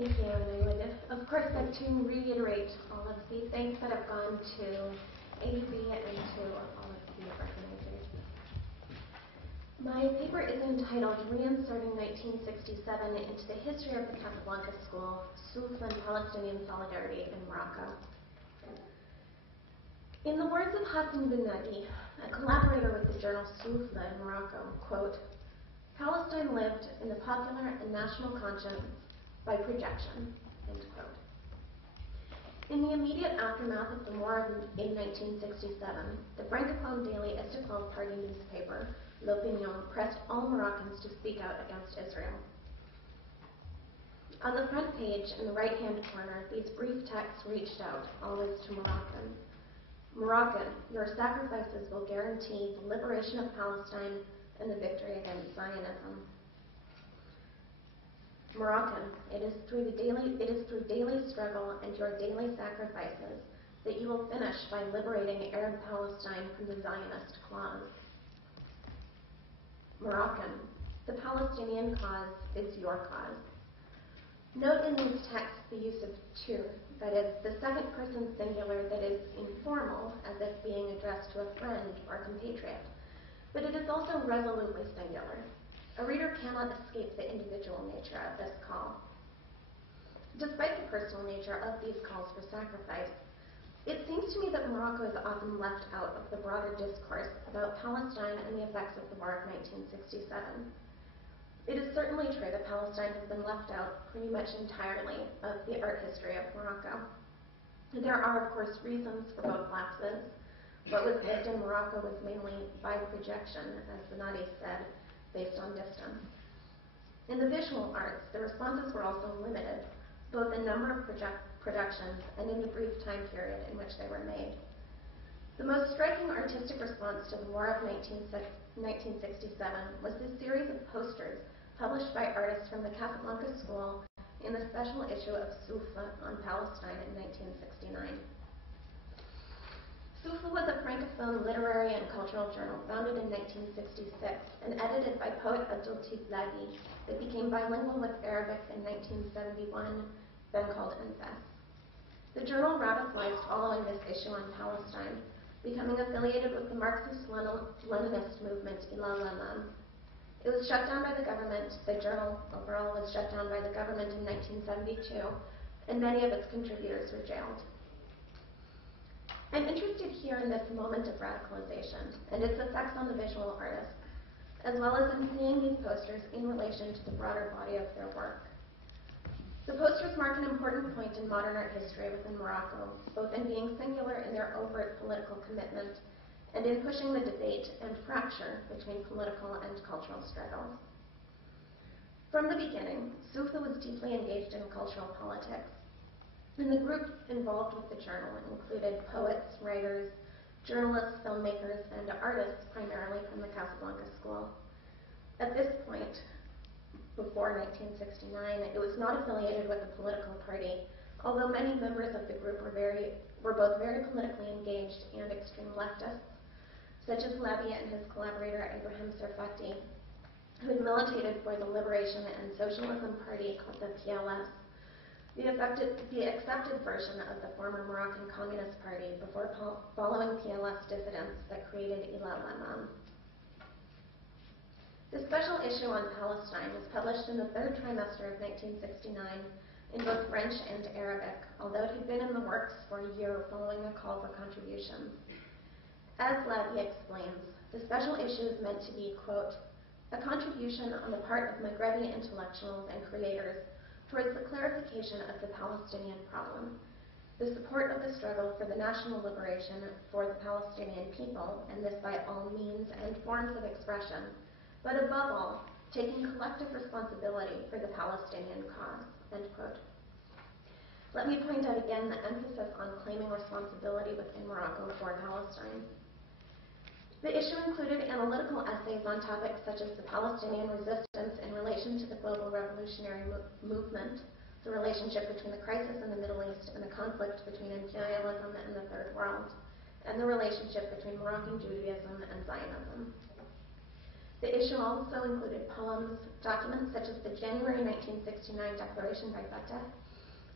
Thank you, and I would, of course, like to reiterate all of the thanks that have gone to AUB and to all of the organizers. My paper is entitled Reinserting 1967 into the History of the Casablanca School, Souffles and Palestinian Solidarity in Morocco. In the words of Hassan bin Nadi, a collaborator with the journal Souffles in Morocco, quote, Palestine lived in the popular and national conscience by projection, end quote. In the immediate aftermath of the war in 1967, the Francophone daily Istiqlal Party newspaper, L'Opinion, pressed all Moroccans to speak out against Israel. On the front page, in the right-hand corner, these brief texts reached out, always to Moroccans. Moroccan, your sacrifices will guarantee the liberation of Palestine and the victory against Zionism. Moroccan, it is through daily struggle and your daily sacrifices that you will finish by liberating Arab Palestine from the Zionist clause. Moroccan, the Palestinian cause is your cause. Note in these texts the use of tu, that is, the second person singular that is informal, as if being addressed to a friend or compatriot, but it is also resolutely singular. A reader cannot escape the individual nature of this call. Despite the personal nature of these calls for sacrifice, it seems to me that Morocco is often left out of the broader discourse about Palestine and the effects of the War of 1967. It is certainly true that Palestine has been left out pretty much entirely of the art history of Morocco. There are, of course, reasons for both lapses. What was lived in Morocco was mainly by projection, as Benadi said, based on distance. In the visual arts, the responses were also limited, both in number of productions and in the brief time period in which they were made. The most striking artistic response to the War of 1967 was the series of posters published by artists from the Casablanca School in the special issue of Souffles on Palestine in 1969. Souffles was a Francophone literary and cultural journal founded in 1966 and edited by poet Abdelatif Labi that became bilingual with Arabic in 1971, then called Souffles. The journal radicalized following this issue on Palestine, becoming affiliated with the Marxist-Leninist movement Ilal Amam. It was shut down by the government. The journal overall was shut down by the government in 1972, and many of its contributors were jailed. I'm interested here in this moment of radicalization and its effects on the visual artists, as well as in seeing these posters in relation to the broader body of their work. The posters mark an important point in modern art history within Morocco, both in being singular in their overt political commitment and in pushing the debate and fracture between political and cultural struggles. From the beginning, Souffles was deeply engaged in cultural politics, and the group involved with the journal included poets, writers, journalists, filmmakers, and artists primarily from the Casablanca School. At this point, before 1969, it was not affiliated with a political party, although many members of the group were both very politically engaged and extreme leftists, such as Labi and his collaborator Ibrahim Serfati, who had militated for the Liberation and Socialism Party called the PLS, the accepted version of the former Moroccan Communist Party before following PLS dissidents that created Ilal Amam. The special issue on Palestine was published in the third trimester of 1969 in both French and Arabic, although it had been in the works for a year following a call for contributions. As Labi explains, the special issue is meant to be, quote, a contribution on the part of Maghrebi intellectuals and creators towards the clarification of the Palestinian problem, the support of the struggle for the national liberation for the Palestinian people, and this by all means and forms of expression, but above all, taking collective responsibility for the Palestinian cause, end quote. Let me point out again the emphasis on claiming responsibility within Morocco for Palestine. The issue included analytical essays on topics such as the Palestinian resistance in relation to the global revolutionary movement, the relationship between the crisis in the Middle East and the conflict between imperialism and the Third World, and the relationship between Moroccan Judaism and Zionism. The issue also included poems, documents such as the January 1969 Declaration by Fatah,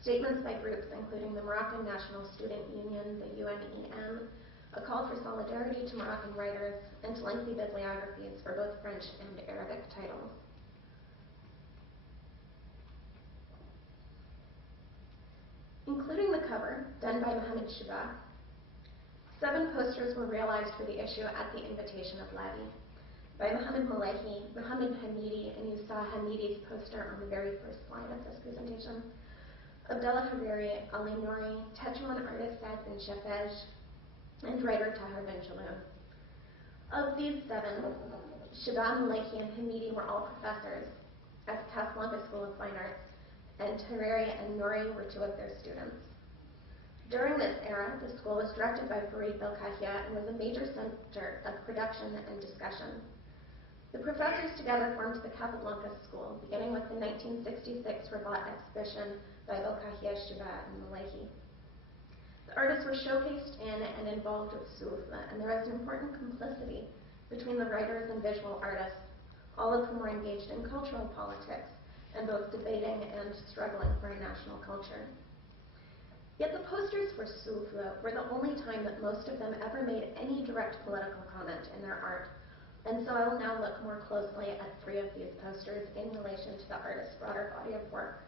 statements by groups including the Moroccan National Student Union, the UNEM, a call for solidarity to Moroccan writers, and lengthy bibliographies for both French and Arabic titles. Including the cover, done by Mohammed Shibah, 7 posters were realized for the issue at the invitation of Labi, by Mohammed Malehi, Mohammed Hamidi, and you saw Hamidi's poster on the very first slide of this presentation, Abdullah Hariri, Ali Nouri, Tetuan artist Saad bin Shafej, and writer Tahir bin Jaloun. Of these 7, Shibah, Malehi, and Hamidi were all professors at the Casablanca School of Fine Arts, and Hariri and Nouri were 2 of their students. During this era, the school was directed by Farid Belkahia and was a major center of production and discussion. The professors together formed the Casablanca School, beginning with the 1966 Rabat exhibition by Belkahia, Shibah, and Malehi. The artists were showcased in and involved with Souffles, and there is an important complicity between the writers and visual artists, all of whom were engaged in cultural politics, and both debating and struggling for a national culture. Yet the posters for Souffles were the only time that most of them ever made any direct political comment in their art, and so I will now look more closely at 3 of these posters in relation to the artist's broader body of work.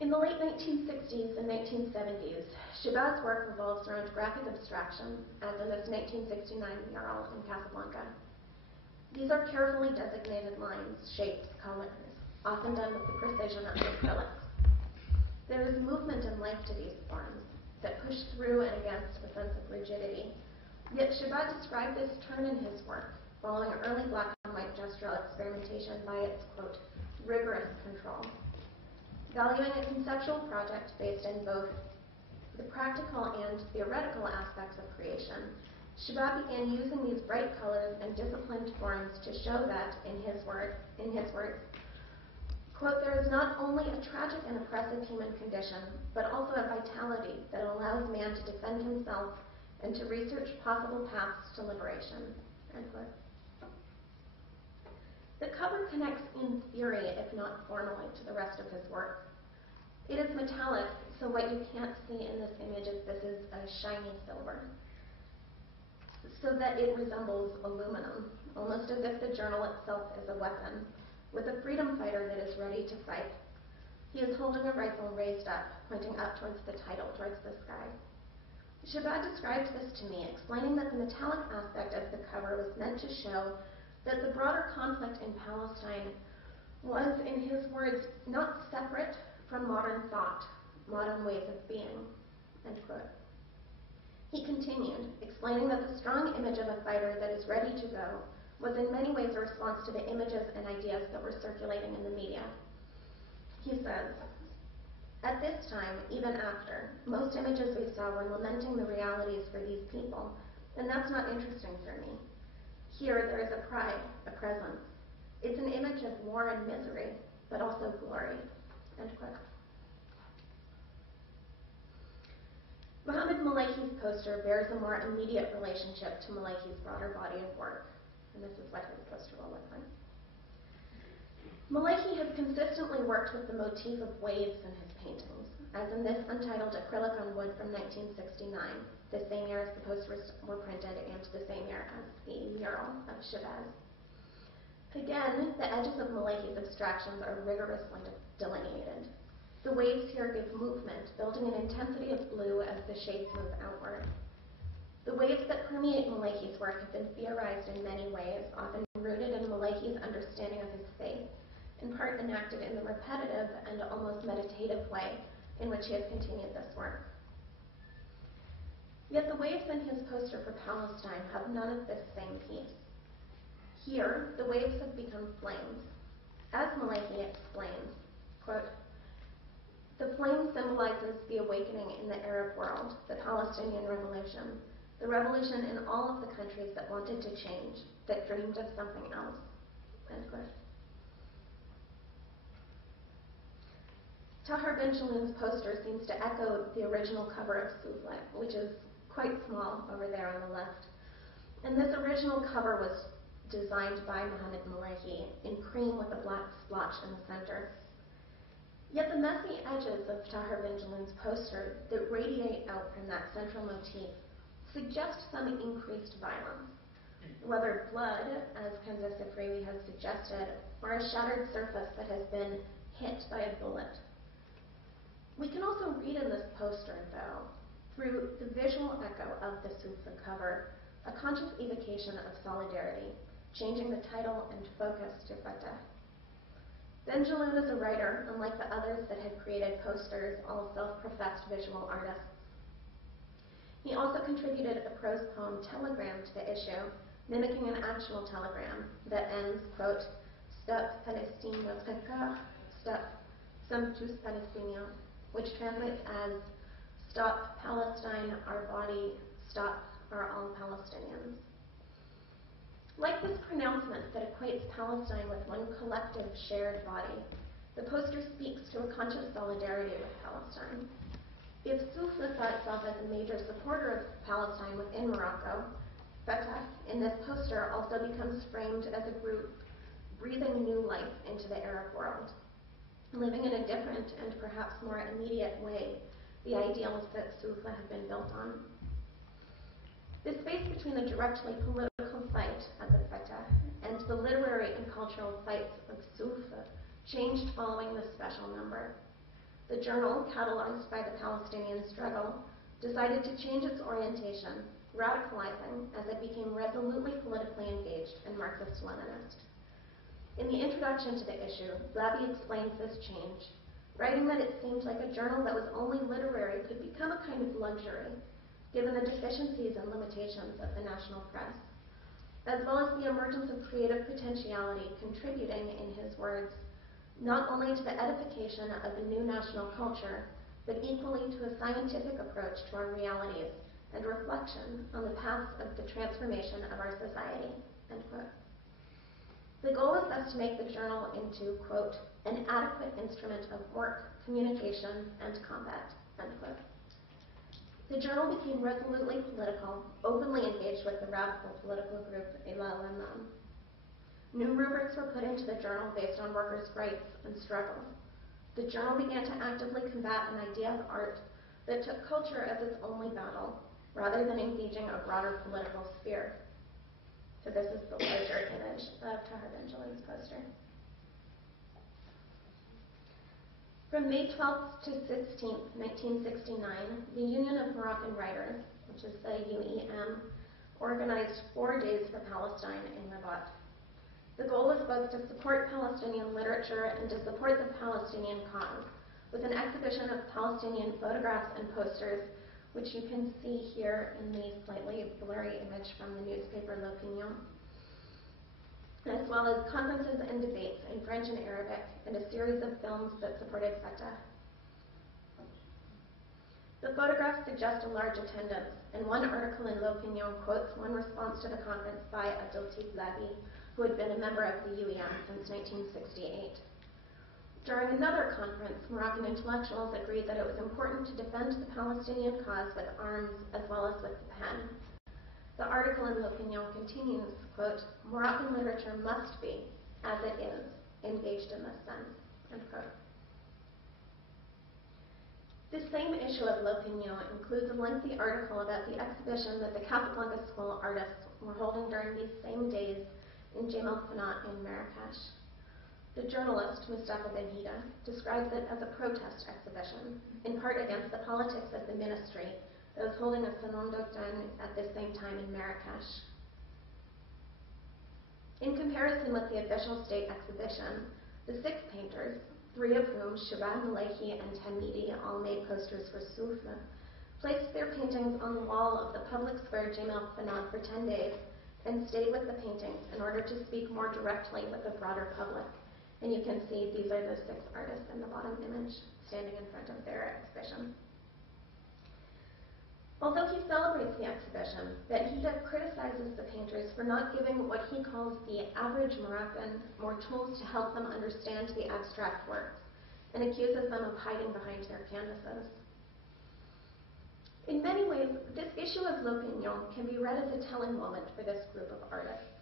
In the late 1960s and 1970s, Shibah's work revolves around graphic abstraction, as in this 1969 mural in Casablanca. These are carefully designated lines, shapes, colors, often done with the precision of acrylics. There is movement and life to these forms that push through and against a sense of rigidity. Yet Shibah described this turn in his work, following early black and white gestural experimentation by its, quote, rigorous control. Valuing a conceptual project based in both the practical and theoretical aspects of creation, Shibah began using these bright colors and disciplined forms to show that, in his words, quote, there is not only a tragic and oppressive human condition, but also a vitality that allows man to defend himself and to research possible paths to liberation, end quote. The cover connects in theory, if not formally, to the rest of his work. It is metallic, so what you can't see in this image is this is a shiny silver, so that it resembles aluminum, almost as if the journal itself is a weapon, with a freedom fighter that is ready to fight. He is holding a rifle raised up, pointing up towards the title, towards the sky. Shibah described this to me, explaining that the metallic aspect of the cover was meant to show that the broader conflict in Palestine was, in his words, not separate from modern thought, modern ways of being, end quote. He continued, explaining that the strong image of a fighter that is ready to go was in many ways a response to the images and ideas that were circulating in the media. He says, at this time, even after, most images we saw were lamenting the realities for these people, and that's not interesting for me. Here there is a pride, a presence. It's an image of war and misery, but also glory, end quote. Mohammed Malehi's poster bears a more immediate relationship to Malehi's broader body of work, and this is what his poster will look like. Malehi has consistently worked with the motif of waves in his paintings, as in this untitled acrylic on wood from 1969, the same year as the posters were printed and the same year as the mural of Shibah's. Again, the edges of Malehi's abstractions are rigorously delineated. The waves here give movement, building an intensity of blue as the shapes move outward. The waves that permeate Malehi's work have been theorized in many ways, often rooted in Malehi's understanding of his faith, in part enacted in the repetitive and almost meditative way in which he has continued this work. Yet the waves in his poster for Palestine have none of this same peace. Here, the waves have become flames. As Malehi explains, quote, the flame symbolizes the awakening in the Arab world, the Palestinian revolution, the revolution in all of the countries that wanted to change, that dreamed of something else, end quote. Tahir bin Jaloun's poster seems to echo the original cover of Souffles, which is quite small over there on the left. And this original cover was designed by Mohammed Malehi in cream with a black splotch in the center. Yet the messy edges of Tahir bin Jaloun's poster that radiate out from that central motif suggest some increased violence, whether blood, as Kanza Sifrewi has suggested, or a shattered surface that has been hit by a bullet. We can also read in this poster, though, through the visual echo of the Souffles cover, a conscious evocation of solidarity, changing the title and focus to Fatah. Ben Jaloun is a writer, unlike the others that had created posters, all self-professed visual artists. He also contributed a prose poem, Telegram, to the issue, mimicking an actual telegram that ends, quote, Stop Palestine notre cœur, stop, sommes tous Palestiniens, which translates as, Stop Palestine, our body, stop, are all Palestinians. Like this pronouncement that equates Palestine with one collective shared body, the poster speaks to a conscious solidarity with Palestine. If Souffles saw itself as a major supporter of Palestine within Morocco, Fatah, in this poster, also becomes framed as a group breathing new life into the Arab world, living in a different and perhaps more immediate way the ideals that Souffles had been built on. The space between the directly political fight at the Fatah and the literary and cultural fights of Souffles changed following this special number. The journal, catalyzed by the Palestinian struggle, decided to change its orientation, radicalizing as it became resolutely politically engaged and Marxist-Leninist. In the introduction to the issue, Blabby explains this change, writing that it seemed like a journal that was only literary could become a kind of luxury, given the deficiencies and limitations of the national press, as well as the emergence of creative potentiality contributing, in his words, not only to the edification of a new national culture, but equally to a scientific approach to our realities and reflection on the path of the transformation of our society, end quote. The goal was thus to make the journal into, quote, an adequate instrument of work, communication, and combat, end quote. The journal became resolutely political, openly engaged with the radical political group Ilal Amam. New rubrics were put into the journal based on workers' rights and struggle. The journal began to actively combat an idea of art that took culture as its only battle, rather than engaging a broader political sphere. So this is the larger image of Tahir bin Jaloun's poster. From May 12th to 16th, 1969, the Union of Moroccan Writers, which is the UEM, organized 4 days for Palestine in Rabat. The goal was both to support Palestinian literature and to support the Palestinian cause, with an exhibition of Palestinian photographs and posters, which you can see here in the slightly blurry image from the newspaper L'Opinion, as well as conferences and debates in French and Arabic, and a series of films that supported Fatah. The photographs suggest a large attendance, and one article in L'Opinion quotes one response to the conference by Abdeltif Labi, who had been a member of the UEM since 1968. During another conference, Moroccan intellectuals agreed that it was important to defend the Palestinian cause with arms as well as with the pen. The article in L'Opinion continues, quote, Moroccan literature must be, as it is, engaged in this sense, end quote. This same issue of L'Opinion includes a lengthy article about the exhibition that the Casablanca school artists were holding during these same days in Jamal Fanat in Marrakesh. The journalist, Mustafa Benhida, describes it as a protest exhibition, in part against the politics of the ministry that was holding a Salon d'Automne at the same time in Marrakesh. In comparison with the official state exhibition, the 6 painters, 3 of whom, Shabab Malehi and Hamidi, all made posters for Souffles, placed their paintings on the wall of the public square Jamal Fanat for 10 days and stayed with the paintings in order to speak more directly with the broader public. And you can see these are the 6 artists in the bottom image standing in front of their exhibition. Although he celebrates the exhibition, Benhida criticizes the painters for not giving what he calls the average Moroccan more tools to help them understand the abstract works, and accuses them of hiding behind their canvases. In many ways, this issue of l'opinion can be read as a telling moment for this group of artists.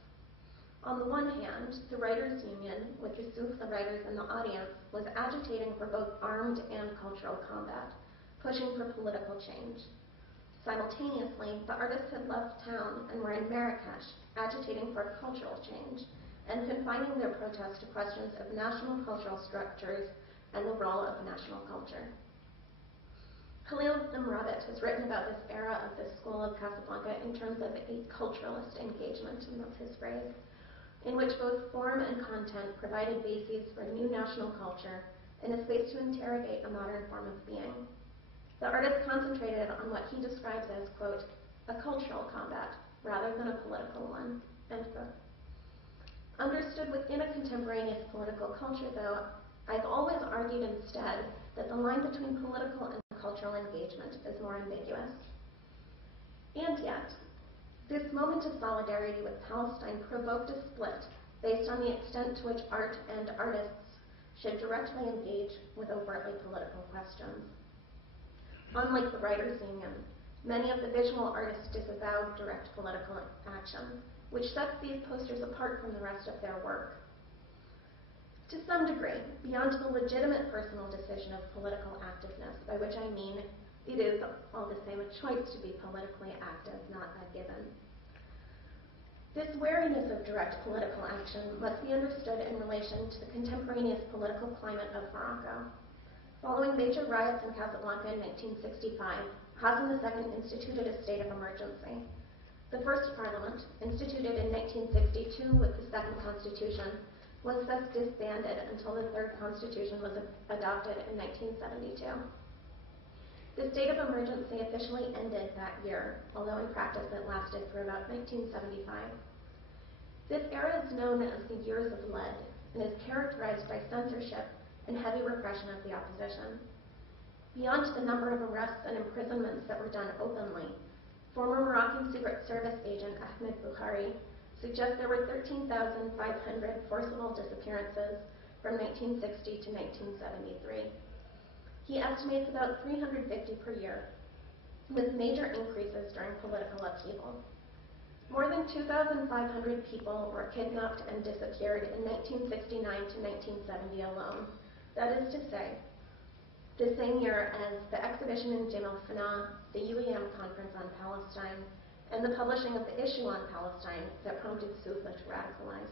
On the one hand, the Writers' Union, with the Souffles writers in the audience, was agitating for both armed and cultural combat, pushing for political change. Simultaneously, the artists had left town and were in Marrakesh, agitating for cultural change, and confining their protests to questions of national cultural structures and the role of national culture. Khalil Imravit has written about this era of the school of Casablanca in terms of a culturalist engagement, and that's his phrase, in which both form and content provided bases for new national culture and a space to interrogate a modern form of being. The artist concentrated on what he describes as, quote, a cultural combat rather than a political one, end quote. Understood within a contemporaneous political culture, though, I've always argued instead that the line between political and cultural engagement is more ambiguous. And yet, this moment of solidarity with Palestine provoked a split based on the extent to which art and artists should directly engage with overtly political questions. Unlike the Writers' Union, many of the visual artists disavowed direct political action, which sets these posters apart from the rest of their work. To some degree, beyond the legitimate personal decision of political activeness, by which I mean it is all the same a choice to be politically active, not a given. This wariness of direct political action must be understood in relation to the contemporaneous political climate of Morocco. Following major riots in Casablanca in 1965, Hassan II instituted a state of emergency. The first parliament, instituted in 1962 with the second constitution, was thus disbanded until the third constitution was adopted in 1972. The state of emergency officially ended that year, although in practice it lasted through about 1975. This era is known as the Years of Lead and is characterized by censorship and heavy repression of the opposition. Beyond the number of arrests and imprisonments that were done openly, former Moroccan Secret Service agent Ahmed Bukhari suggests there were 13,500 forcible disappearances from 1960 to 1973. He estimates about 350 per year, with major increases during political upheaval. More than 2,500 people were kidnapped and disappeared in 1969 to 1970 alone. That is to say, the same year as the exhibition in Jamal Fana, the UEM Conference on Palestine, and the publishing of the issue on Palestine that prompted Souffles to radicalize.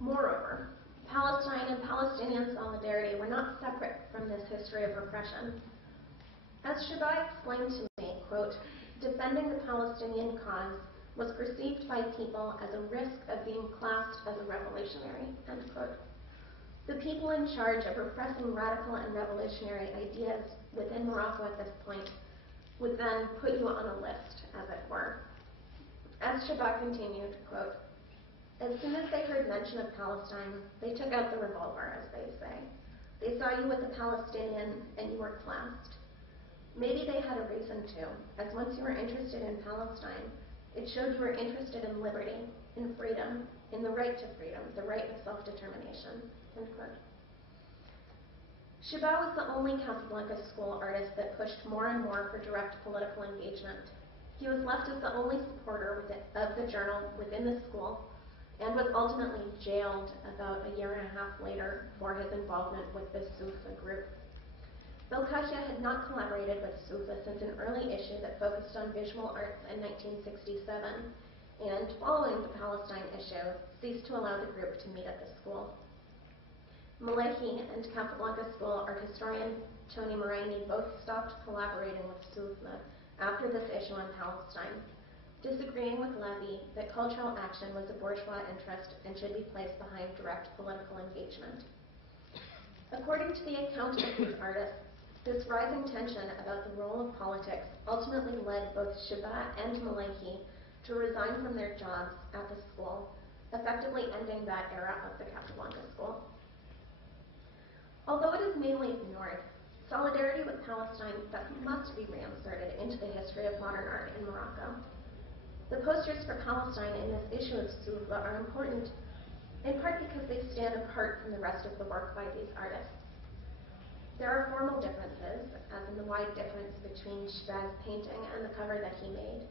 Moreover, Palestine and Palestinian solidarity were not separate from this history of repression. As Shabbat explained to me, quote, defending the Palestinian cause was perceived by people as a risk of being classed as a revolutionary, end quote. The people in charge of repressing radical and revolutionary ideas within Morocco at this point would then put you on a list, as it were. As Shabbat continued, quote, as soon as they heard mention of Palestine, they took out the revolver, as they say. They saw you with a Palestinian and you were classed. Maybe they had a reason to, as once you were interested in Palestine, it showed you were interested in liberty, in freedom, in the right to freedom, the right of self-determination, end quote. Shabbat was the only Casablanca school artist that pushed more and more for direct political engagement. He was left as the only supporter of the journal within the school and was ultimately jailed about a year and a half later for his involvement with the Souffles group. Belkaccia had not collaborated with Souffles since an early issue that focused on visual arts in 1967, and following the Palestine issue, ceased to allow the group to meet at the school. Malahi and Casablanca School art historian Tony Moraini both stopped collaborating with Souffles after this issue on Palestine, disagreeing with Levy that cultural action was a bourgeois interest and should be placed behind direct political engagement. According to the account of these artists, this rising tension about the role of politics ultimately led both Shabbat and Malahi to resign from their jobs at the school, effectively ending that era of the Casablanca School. Although it is mainly ignored, solidarity with Palestine must be reinserted into the history of modern art in Morocco. The posters for Palestine in this issue of Souffles are important in part because they stand apart from the rest of the work by these artists. There are formal differences, as in the wide difference between Chira's painting and the cover that he made,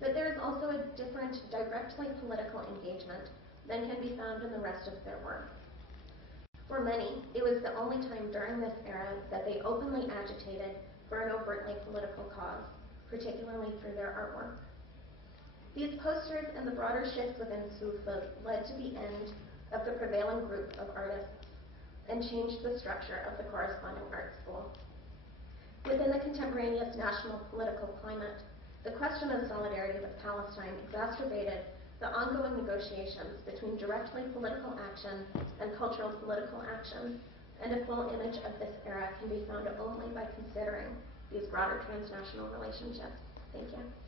but there is also a different, directly political engagement than can be found in the rest of their work. For many, it was the only time during this era that they openly agitated for an overtly political cause, particularly through their artwork. These posters and the broader shifts within Souffles led to the end of the prevailing group of artists and changed the structure of the corresponding art school. Within the contemporaneous national political climate, the question of solidarity with Palestine exacerbated the ongoing negotiations between directly political action and cultural political action, and a full image of this era can be found only by considering these broader transnational relationships. Thank you.